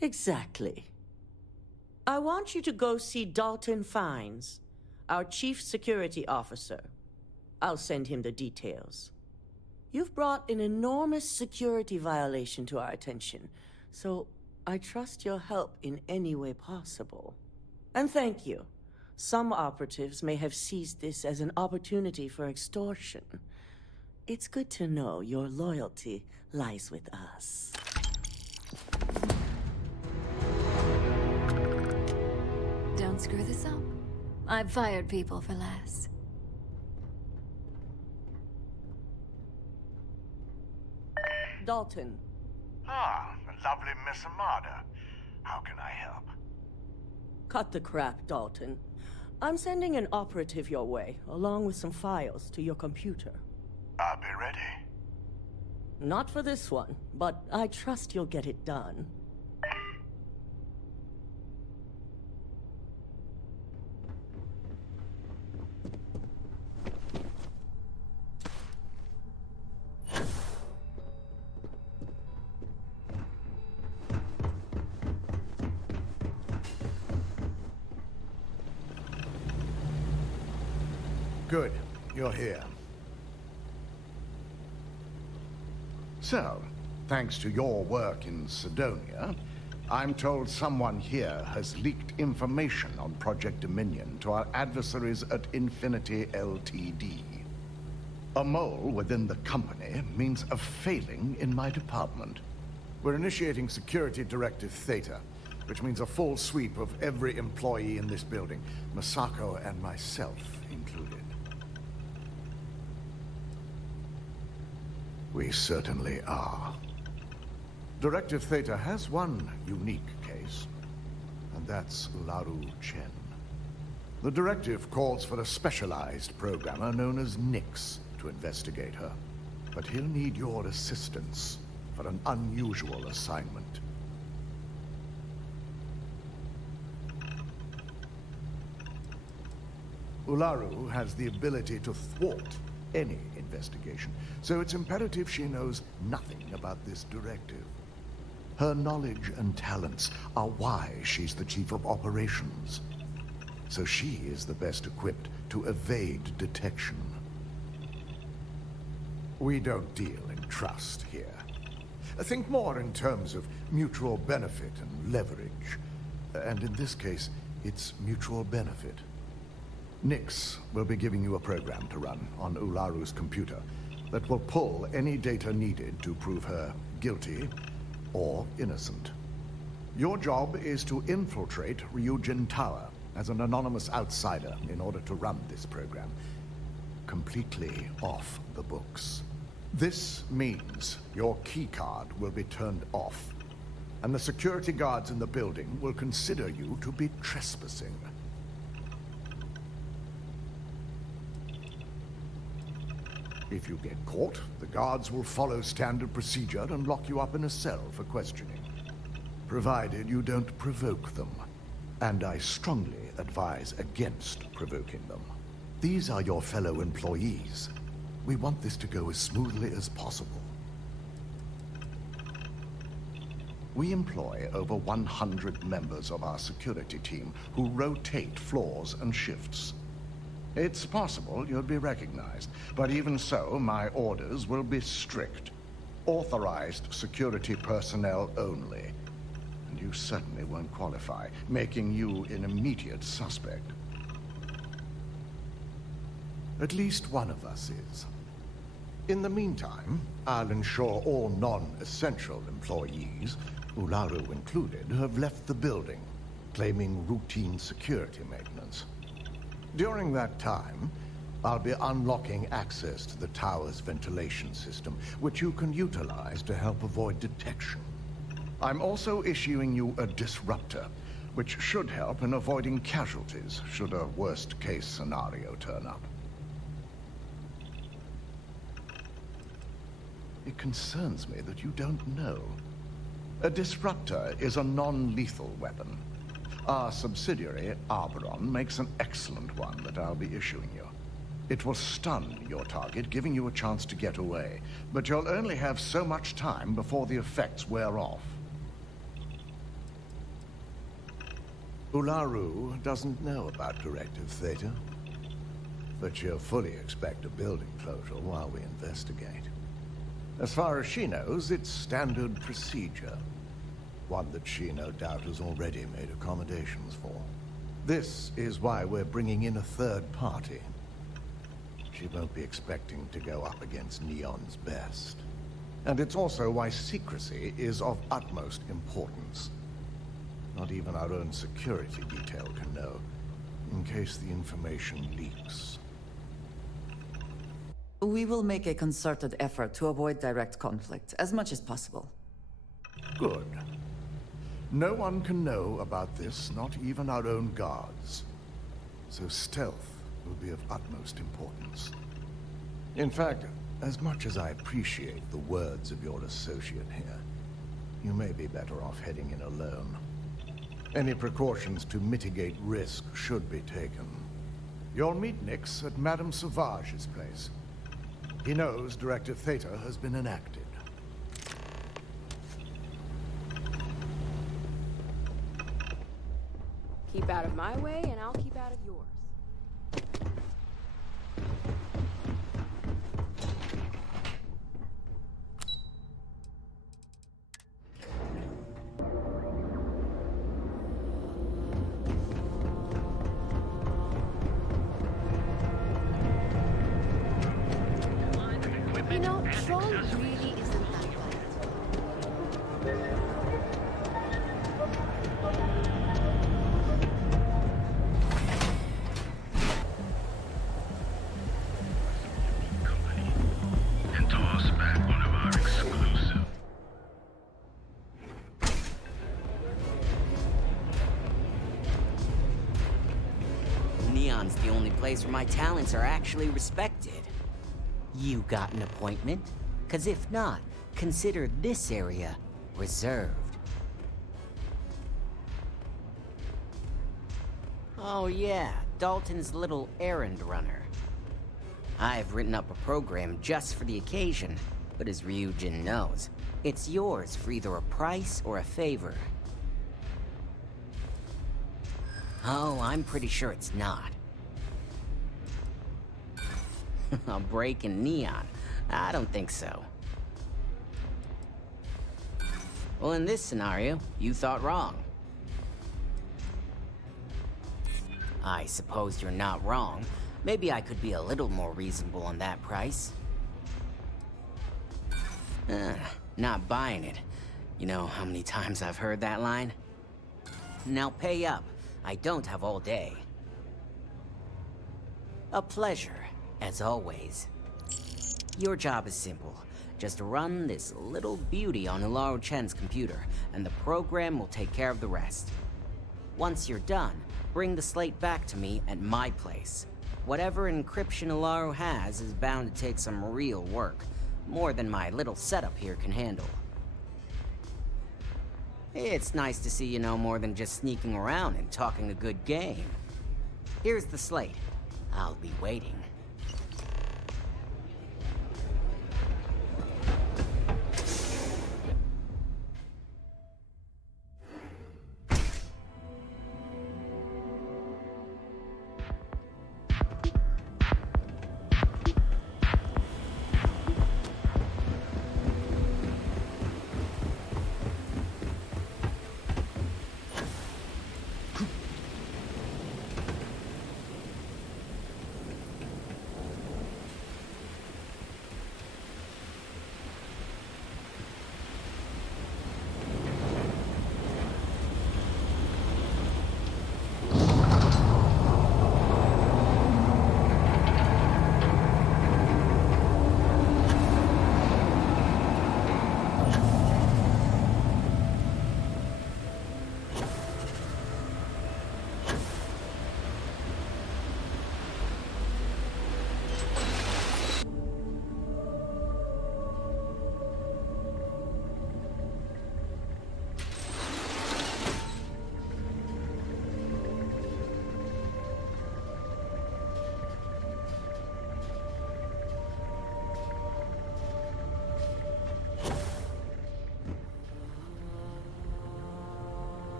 Exactly. I want you to go see Dalton Fines, our Chief Security Officer. I'll send him the details. You've brought an enormous security violation to our attention, so I trust your help in any way possible. And thank you. Some operatives may have seized this as an opportunity for extortion. It's good to know your loyalty lies with us. Don't screw this up. I've fired people for less. Dalton. Ah, the lovely Miss Amada. How can I help? Cut the crap, Dalton. I'm sending an operative your way, along with some files to your computer. I'll be ready. Not for this one, but I trust you'll get it done. Good. You're here. So, thanks to your work in Cydonia, I'm told someone here has leaked information on Project Dominion to our adversaries at Infinity Ltd. A mole within the company means a failing in my department. We're initiating security directive theta, which means a full sweep of every employee in this building, Masako and myself included. We certainly are. Directive Theta has one unique case, and that's Ularu Chen. The directive calls for a specialized programmer known as Nix to investigate her, but he'll need your assistance for an unusual assignment. Ularu has the ability to thwart any investigation, so it's imperative she knows nothing about this directive. Her knowledge and talents are why she's the chief of operations, so she is the best equipped to evade detection. We don't deal in trust here. Think more in terms of mutual benefit and leverage, and in this case, it's mutual benefit. Nix will be giving you a program to run on Ularu's computer that will pull any data needed to prove her guilty or innocent. Your job is to infiltrate Ryuijin Tower as an anonymous outsider in order to run this program completely off the books. This means your keycard will be turned off, and the security guards in the building will consider you to be trespassing. If you get caught, the guards will follow standard procedure and lock you up in a cell for questioning, provided you don't provoke them. And I strongly advise against provoking them. These are your fellow employees. We want this to go as smoothly as possible. We employ over 100 members of our security team who rotate floors and shifts. It's possible you'll be recognized, but even so, my orders will be strict. Authorized security personnel only. And you certainly won't qualify, making you an immediate suspect. At least one of us is. In the meantime, I'll ensure all non-essential employees, Ularu included, have left the building, claiming routine security maintenance. During that time, I'll be unlocking access to the tower's ventilation system, which you can utilize to help avoid detection. I'm also issuing you a disruptor, which should help in avoiding casualties should a worst-case scenario turn up. It concerns me that you don't know. A disruptor is a non-lethal weapon. Our subsidiary, Arbron, makes an excellent one that I'll be issuing you. It will stun your target, giving you a chance to get away, but you'll only have so much time before the effects wear off. Ularu doesn't know about Directive Theta, but she'll fully expect a building closure while we investigate. As far as she knows, it's standard procedure. One that she no doubt has already made accommodations for. This is why we're bringing in a third party. She won't be expecting to go up against Neon's best. And it's also why secrecy is of utmost importance. Not even our own security detail can know, in case the information leaks. We will make a concerted effort to avoid direct conflict, as much as possible. Good. No one can know about this, not even our own guards. So stealth will be of utmost importance. In fact, as much as I appreciate the words of your associate here, you may be better off heading in alone. Any precautions to mitigate risk should be taken. You'll meet Nix at Madame Sauvage's place. He knows Directive Theta has been enacted. Keep out of my way, and I'll keep out of yours. You know, Troll really isn't that bad. And toss back one of our exclusive. Neon's the only place where my talents are actually respected. You got an appointment? 'Cause if not, consider this area reserved. Oh yeah, Dalton's little errand runner. I've written up a program just for the occasion, but as Ryuijin knows, it's yours for either a price or a favor. Oh, I'm pretty sure it's not. A break in Neon? I don't think so. Well, in this scenario, you thought wrong. I suppose you're not wrong. Maybe I could be a little more reasonable on that price. Not buying it. You know how many times I've heard that line? Now pay up. I don't have all day. A pleasure, as always. Your job is simple. Just run this little beauty on Ularu Chen's computer, and the program will take care of the rest. Once you're done, bring the slate back to me at my place. Whatever encryption Ularu has is bound to take some real work, more than my little setup here can handle. It's nice to see you know more than just sneaking around and talking a good game. Here's the slate. I'll be waiting.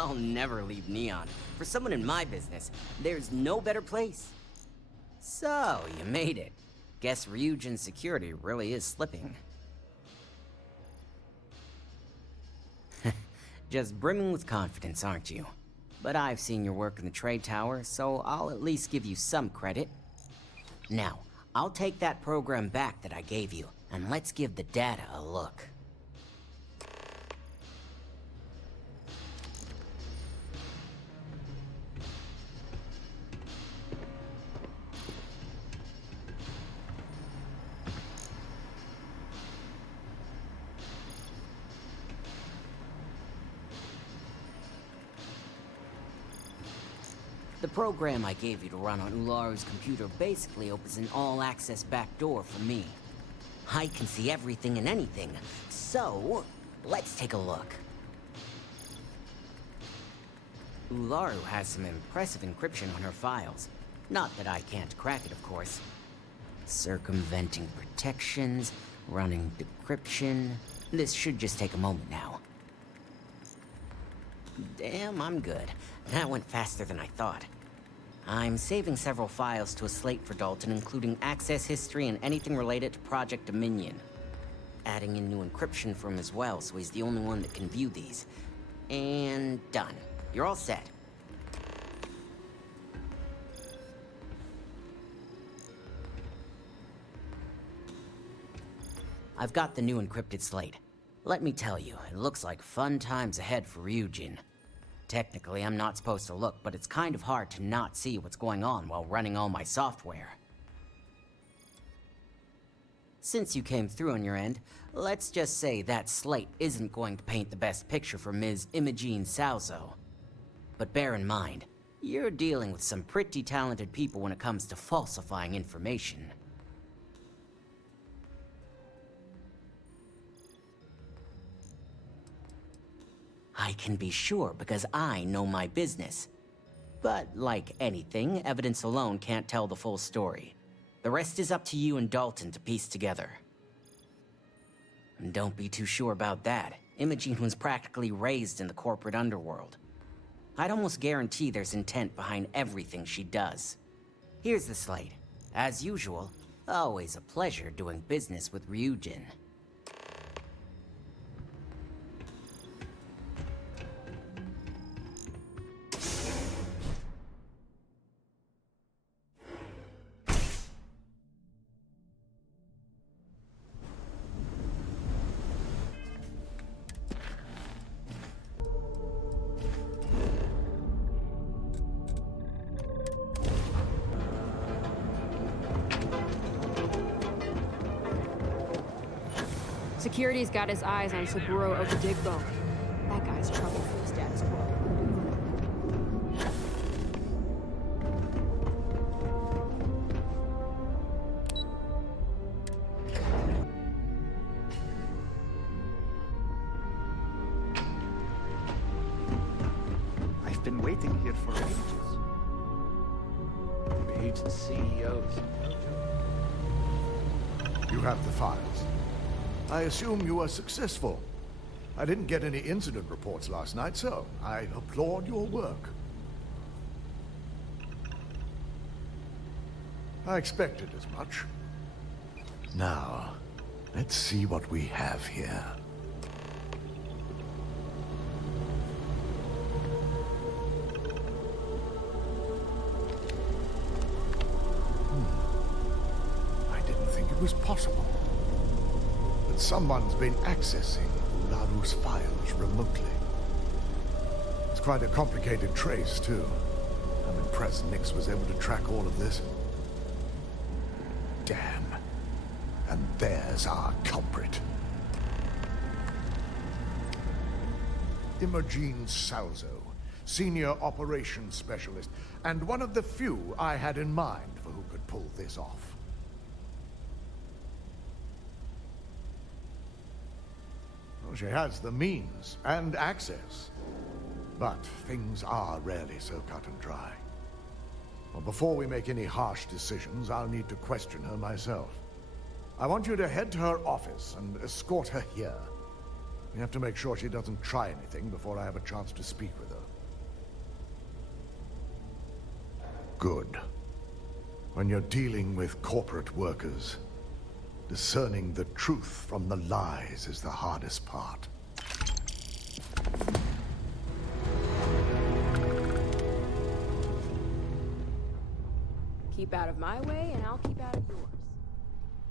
I'll never leave Neon. For someone in my business, there's no better place. So, you made it. Guess Ryuijin's security really is slipping. Just brimming with confidence, aren't you? But I've seen your work in the trade tower, so I'll at least give you some credit. Now, I'll take that program back that I gave you, and let's give the data a look. The program I gave you to run on Ularu's computer basically opens an all-access backdoor for me. I can see everything and anything, so let's take a look. Ularu has some impressive encryption on her files. Not that I can't crack it, of course. Circumventing protections, running decryption. This should just take a moment now. Damn, I'm good. That went faster than I thought. I'm saving several files to a slate for Dalton, including access history and anything related to Project Dominion. Adding in new encryption for him as well, so he's the only one that can view these. And done. You're all set. I've got the new encrypted slate. Let me tell you, it looks like fun times ahead for Ryuijin. Technically, I'm not supposed to look, but it's kind of hard to not see what's going on while running all my software. Since you came through on your end, let's just say that slate isn't going to paint the best picture for Ms. Imogene Salzo. But bear in mind, you're dealing with some pretty talented people when it comes to falsifying information. I can be sure because I know my business. But like anything, evidence alone can't tell the full story. The rest is up to you and Dalton to piece together. And don't be too sure about that. Imogene was practically raised in the corporate underworld. I'd almost guarantee there's intent behind everything she does. Here's the slate. As usual, always a pleasure doing business with Ryuijin. Security's got his eyes on Saburo Okadigbo. That guy's trouble for the status quo. I've been waiting here for ages. Agent CEOs. You have the files. I assume you were successful. I didn't get any incident reports last night, so I applaud your work. I expected as much. Now, let's see what we have here. I didn't think it was possible. Someone's been accessing Ularu's files remotely. It's quite a complicated trace, too. I'm impressed Nix was able to track all of this. Damn. And there's our culprit. Imogene Salzo, Senior Operations Specialist, and one of the few I had in mind for who could pull this off. She has the means and access. But things are rarely so cut and dry. Well, before we make any harsh decisions, I'll need to question her myself. I want you to head to her office and escort her here. We have to make sure she doesn't try anything before I have a chance to speak with her. Good. When you're dealing with corporate workers, discerning the truth from the lies is the hardest part. Keep out of my way, and I'll keep out of yours.